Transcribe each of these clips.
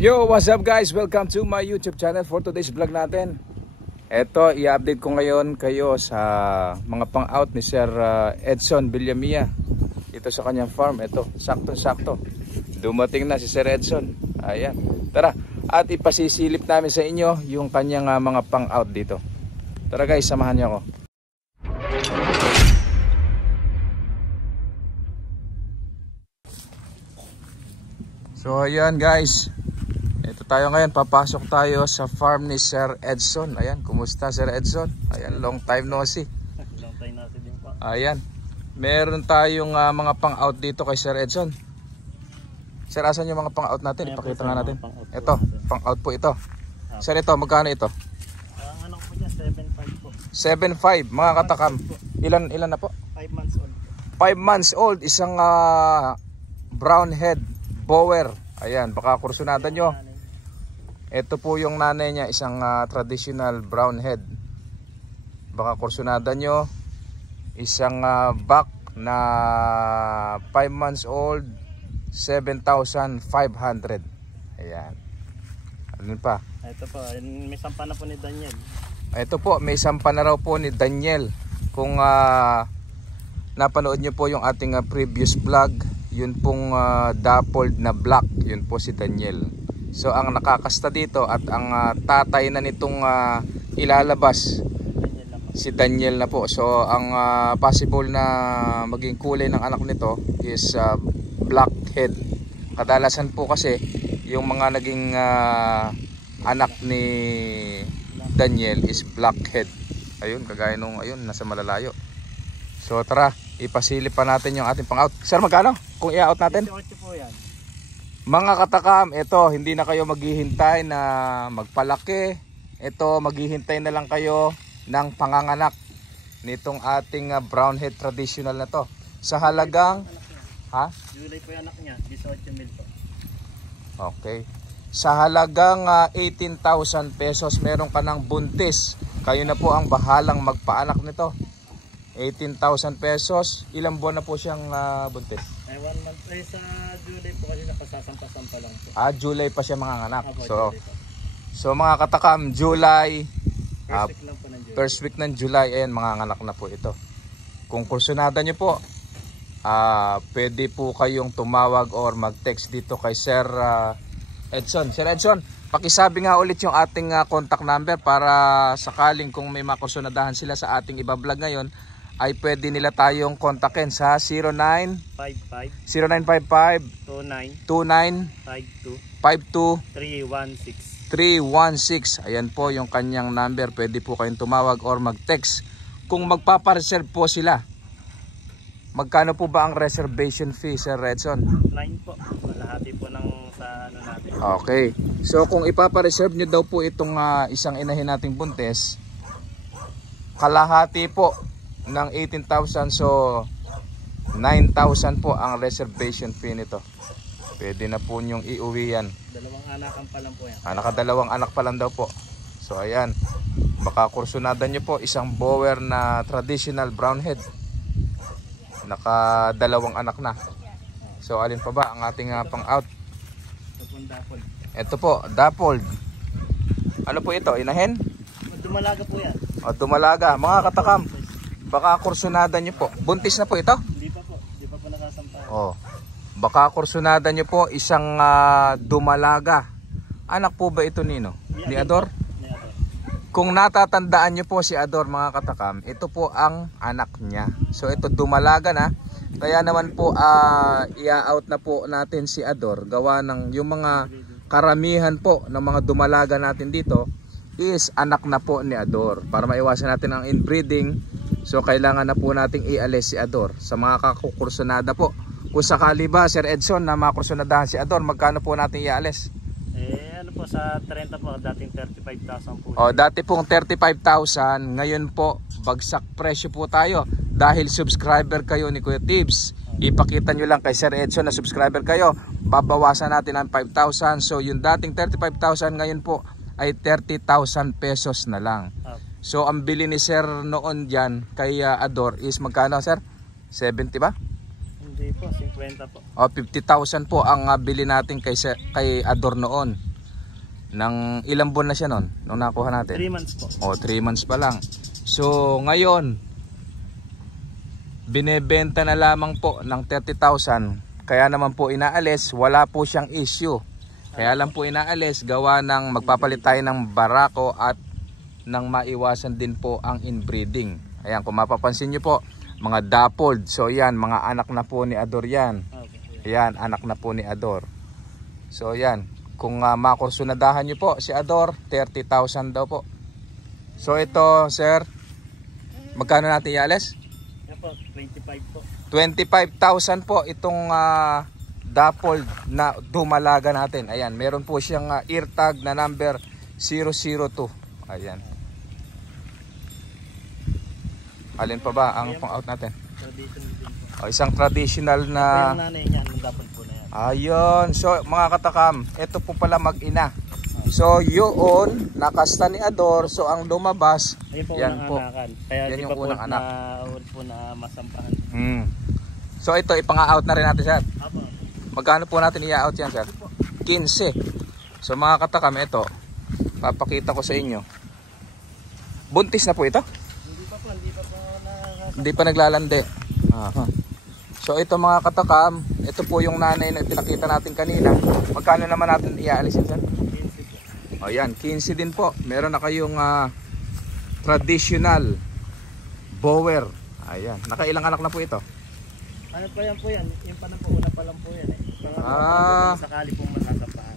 Yo, what's up guys? Welcome to my YouTube channel for today's vlog natin. Ito, i-update ko ngayon kayo sa mga pang-out ni Sir Edson Villamilla. Ito sa kanyang farm. Ito, sakto-sakto. Dumating na si Sir Edson. Ayan. Tara, at ipasisilip namin sa inyo yung kanyang mga pang-out dito. Tara guys, samahan niyo ako. So ayan guys, ito tayo ngayon, papasok tayo sa farm ni Sir Edson. Ayan, kumusta Sir Edson? Ayan, long time no see. Long time no see din po. Ayan, meron tayong mga pang-out dito kay Sir Edson. Sir, asan yung mga pang-out natin? Ipakita nga natin. Ito, pang-out po ito. Sir, ito, magkano ito? Ang ano po niya, 7.5 po. 7.5, mga katakam. Ilan na po? 5 months old. 5 months old, isang brown head bower. Ayan, baka kursunada nyo. Ito po yung nanay niya, isang traditional brown head. Baka kursunada nyo. Isang back na 5 months old, 7,500. Ayan. Ano pa? Ito po, may sampa na po ni Daniel. Ito po, may sampa na raw po ni Daniel. Kung napanood nyo po yung ating previous vlog, yun pong dappled na black, yun po si Daniel. So ang nakakasta dito at ang tatay na nitong ilalabas, si Daniel na po. So ang possible na maging kulay ng anak nito is black head. Kadalasan po kasi yung mga naging anak ni Daniel is black head. Ayun, kagaya nung ayun, nasa malalayo. So tara, ipasilip pa natin yung ating pang-out. Sir, magkano kung i-out natin? 18 po yan. Mga katakam, ito, hindi na kayo maghihintay na magpalaki. Ito, maghihintay na lang kayo ng panganganak nitong ating brown head traditional na to. Sa halagang, ha? July po yung anak niya, 18 mil po. Okay. Sa halagang 18,000 pesos, meron ka ng buntis. Kayo na po ang bahalang magpaanak nito. 18,000 pesos. Ilang buwan na po siyang buntis? Ay, 1 month. Ay, sa July po kasi nakasasampa-sampa lang po. July pa siya manganganak. Opo, So mga katakam, July, first week lang po ng July. First week ng July, ayan, manganganak na po ito. Kung kursunada nyo po, pwede po kayong tumawag or mag-text dito kay Sir Edson. Sir Edson, pakisabi nga ulit yung ating contact number para sakaling kung may makursunadahan sila sa ating iba-vlog ngayon, ay pwede nila tayong kontakin sa 0955 29 52 316. Ayan po yung kanyang number. Pwede po kayong tumawag or mag-text. Kung magpapareserve po sila, magkano po ba ang reservation fee, Sir Edson? 9 po. Malahati po ng sa ano natin. Okay. So kung ipapareserve nyo daw po itong isang inahin nating buntis, kalahati po ng 18,000, so 9,000 po ang reservation fee nito. Pwede na po nyong iuwi yan. Dalawang anakan pa lang po yan. Nakadalawang anak pa lang daw po. So ayan, baka kursunada nyo po, isang bower na traditional brown head, nakadalawang anak na. So alin pa ba ang ating pang-out? Ito po, dappled. Ano po ito, inahin? Dumalaga po yan. Dumalaga, mga katakam, baka kursunada nyo po. Buntis na po ito? Hindi pa po, hindi pa po nakasampa. Baka kursunada nyo po, isang dumalaga. Anak po ba ito Nino? Ni Ador? Ni Ador. Kung natatandaan nyo po si Ador, mga katakam, ito po ang anak niya. So ito dumalaga na. Kaya naman po i-out na po natin si Ador. Gawa ng yung mga karamihan po ng mga dumalaga natin dito is anak na po ni Ador. Para maiwasan natin ang inbreeding, so kailangan na po nating ialis si Ador. Sa mga kakukursunada po, kung sakali ba Sir Edson na makursunadahan si Ador, magkano po natin ialis? Ano po, sa 30 po, dating 35,000 po. Dati pong 35,000, ngayon po bagsak presyo po tayo dahil subscriber kayo ni Kuya Tibbs. Ipakita nyo lang kay Sir Edson na subscriber kayo, babawasan natin ang 5,000. So yung dating 35,000 ngayon po ay 30,000 pesos na lang. So ang bili ni Sir noon dyan kay Ador is magkano Sir? 70 ba? Hindi po, 50 po. 50,000 po ang bili natin kay Ador noon. Nang ilang buwan na siya nun, nung nakuha natin? 3 months po. O, 3 months pa lang. So, ngayon, binebenta na lamang po ng 30,000. Kaya naman po inaalis, wala po siyang issue. Kaya lang po inaalis, gawa ng magpapalit tayo ng barako at nang maiwasan din po ang inbreeding. Ayan, kung mapapansin nyo po, mga dappled. So, yan, mga anak na po ni Ador yan. Ayan, anak na po ni Ador. So, yan. Kung makursunadahan nyo po si Ador, 30,000 daw po. So ito sir, magkano natin ialis? Yan po, 25 po. 25,000 po itong dappled na dumalaga natin. Ayan, meron po siyang ear tag na number 002. Ayan. Alin pa ba ang pang out natin? Traditional din po. O, isang traditional na... Yung nanay niya, ang dapat po na yan. Ayun. So mga katakam, ito po pala mag-ina. So yun, nakasta ni Ador. So ang lumabas, ayun po yan unang po. anakan. Kaya Yan di yung pa po unang anak. po na masampahan. So ito, ipang-out na rin natin sir. Apo. Magkano po natin i-out yan sir? 15. So mga katakam, ito, papakita ko sa inyo. Buntis na po ito? Hindi pa po Hindi pa naglalandi. Aha. So ito mga katakam, ito po yung nanay na pinakita natin kanina. Magkano naman natin i-aalisin sir? 15 po. O yan, 15 din po. Meron na kayong traditional bower. Ayan, nakailang anak na po ito? Ano pa yan po yan? Yung pa na po, una pa lang po yan eh. Sakali pong masasampahan.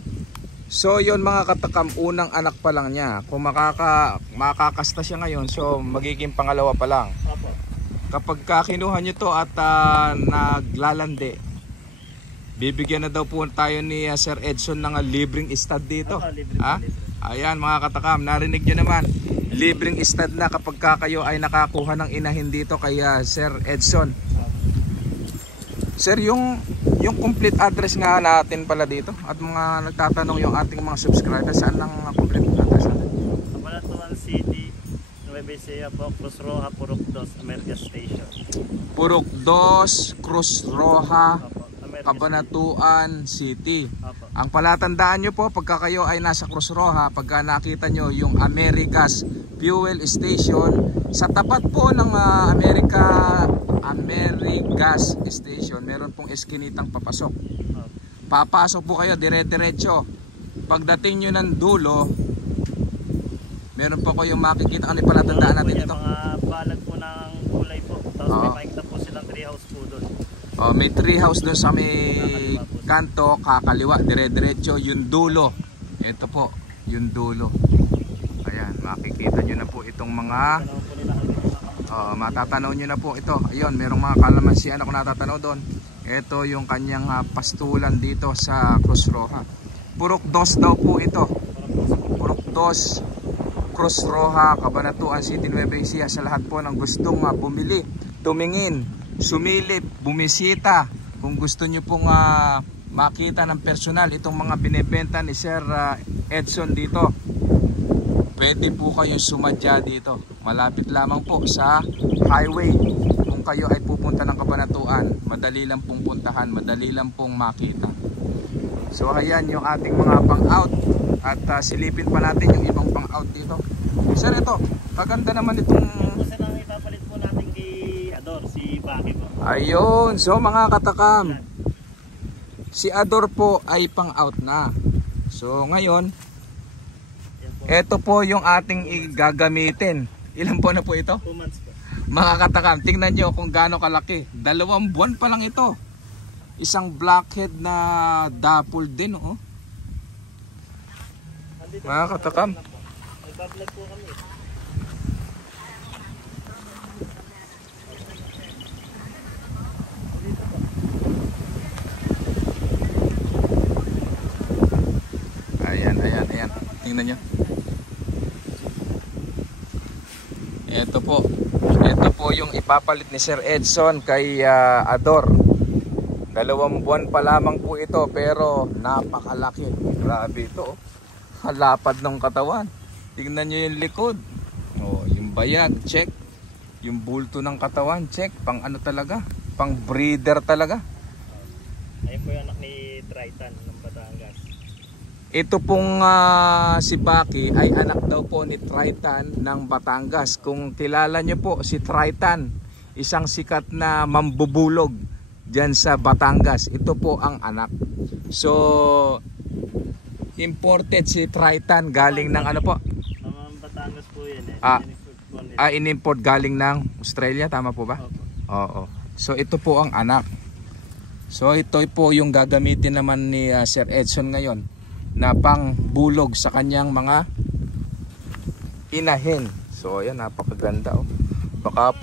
So yun mga katakam, unang anak pa lang niya. Kung makakasta siya ngayon, so magiging pangalawa pa lang. Apo. Kapag kinuha nyo to at naglalandi, bibigyan na daw po tayo ni Sir Edson ng libreng stud dito. Libre. Ayan mga katakam, narinig nyo naman, libreng stud na kapag kayo ay nakakuha ng inahin dito kay Sir Edson. Sir, yung complete address nga natin pala dito at mga nagtatanong yung ating mga subscribers, saan ang complete address natin? Cabanatuan City, Nueva Ecija po, Cruz Roja, Purok 2, America Station. Purok 2, Cruz Roja, Apo, America Cabanatuan City. Apo. Ang palatandaan nyo po pagka kayo ay nasa Cruz Roja, pagka nakita nyo yung Americas Fuel Station, sa tapat po ng Americas Station, meron pong eskinitang papasok. Papasok po kayo dire-diretso. Pagdating nyo ng dulo, meron po kayong makikita. Ano yung palatandaan natin dito? Mga balag po ng kulay po. Tapos may makikita po silang treehouse po doon. May treehouse doon sa may kanto, kakaliwa, dire-diretso, yung dulo. Ito po, yung dulo. Ayan, makikita nyo na po itong mga matatanaw nyo na po ito. Ayun, merong mga kalamansian ako natatanaw doon. Ito yung kanyang pastulan dito sa Cruz Roja. Purok 2 daw po ito. Purok 2, Cruz Roja, Cabanatuan City, Nueva Ecija. Sa lahat po ng gustong bumili, tumingin, sumilip, bumisita. Kung gusto nyo pong makita ng personal itong mga binebenta ni Sir Edson dito, pwede po kayo sumadya dito. Malapit lamang po sa highway. Kung kayo ay pupunta ng Cabanatuan, madali lang pong puntahan, madali lang pong makita. So ayan yung ating mga pang-out. At silipin pa natin yung ibang pang-out dito. Sir, ito, kaganda naman itong... Kasi nang ipapalit po natin kay Ador, si Baki po. Ayun, so mga katakam, si Ador po ay pang-out na. So ngayon, ito po yung ating gagamitin. Ilan po na po ito? 2 months po. Mga katakam, tingnan nyo kung gaano kalaki. 2 buwan pa lang ito. Isang blackhead na dapple din, oh. Mga katakam. Nagbablog po kami. Ayan. Tingnan nyo. Ito po yung ipapalit ni Sir Edson kay Ador. 2 buwan pa lamang po ito, pero napakalaki. Grabe ito, oh. Halapad ng katawan. Tingnan nyo yung likod. Yung bayag, check. Yung bulto ng katawan, check. Pang ano talaga? Pang breeder talaga. Ayun po yung anak ni Triton ng Batangas. Ito pong si Baki ay anak daw po ni Triton ng Batangas. Kung kilala nyo po si Triton, isang sikat na mambubulog dyan sa Batangas. Ito po ang anak. So, imported si Triton galing ng ano po? Batangas po yan In-import galing ng Australia, tama po ba? Oo. So, ito po ang anak. So, ito po yung gagamitin naman ni Sir Edson ngayon na pang bulog sa kanyang mga inahin. So ayan, napakaganda oh. Baka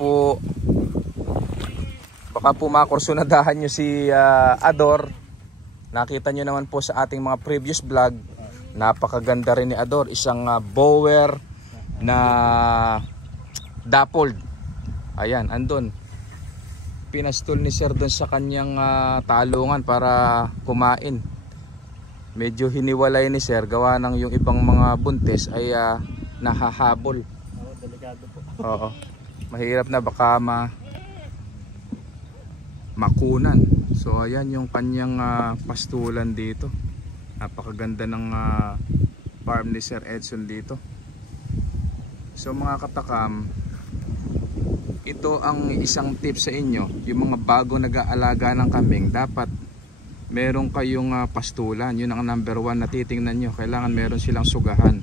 po makursunadahan nyo si Ador. Nakita nyo naman po sa ating mga previous vlog, napakaganda rin ni Ador. Isang bower na dappled. Ayan, andun. Pinastol ni Sir doon sa kanyang talungan para kumain. Medyo hiniwalay ni Sir gawa ng yung ibang mga buntis ay nahahabol. Delikado po. Oo. Mahirap na baka makunan. So ayan yung kanyang pastulan dito. Napakaganda ng farm ni Sir Edson dito. So mga katakam, ito ang isang tip sa inyo. Yung mga bago nag-aalaga ng kambing, dapat meron kayong pastulan. Yun ang number 1 na titingnan nyo. Kailangan meron silang sugahan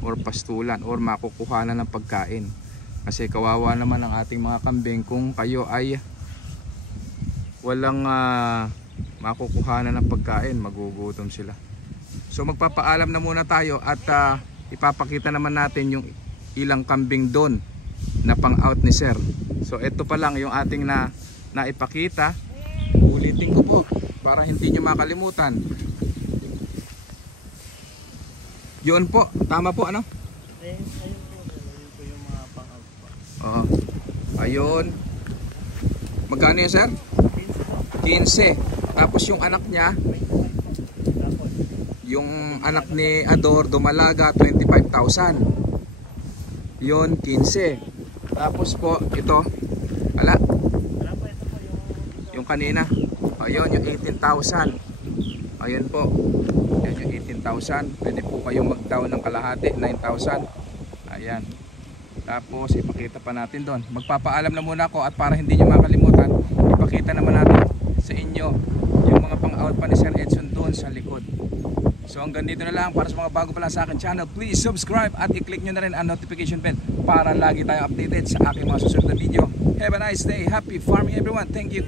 or pastulan or makukuhanan ng pagkain. Kasi kawawa naman ang ating mga kambing kung kayo ay walang makukuhanan ng pagkain, magugutom sila. So magpapaalam na muna tayo at ipapakita naman natin yung ilang kambing doon na pang out ni Sir. So ito pa lang yung ating naipakita. Ulitin ko po para hindi nyo makalimutan. Yun po, tama po ano? Ayun po yung mga pang-out po. Oo. Ayun. Magkano yun Sir? 15. Tapos yung anak niya, yung anak ni Ador Dumalaga, 25,000. Yun, 15. Tapos po, ito, ala? Yung kanina. Ayun, yung 18,000. Ayun po. Yan yung 18,000. Pwede po kayong mag-down ng kalahati, 9,000. Ayan. Tapos, ipakita pa natin doon. Magpapaalam na muna ako at para hindi nyo makalimutan, ipakita naman natin sa inyo yung mga pang-out pa ni Sir Edson doon sa likod. So hanggang dito na lang. Para sa mga bago pa lang sa akin channel, please subscribe at i-click nyo na rin ang notification bell para lagi tayong updated sa aking mga susunod na video. Have a nice day. Happy farming everyone. Thank you.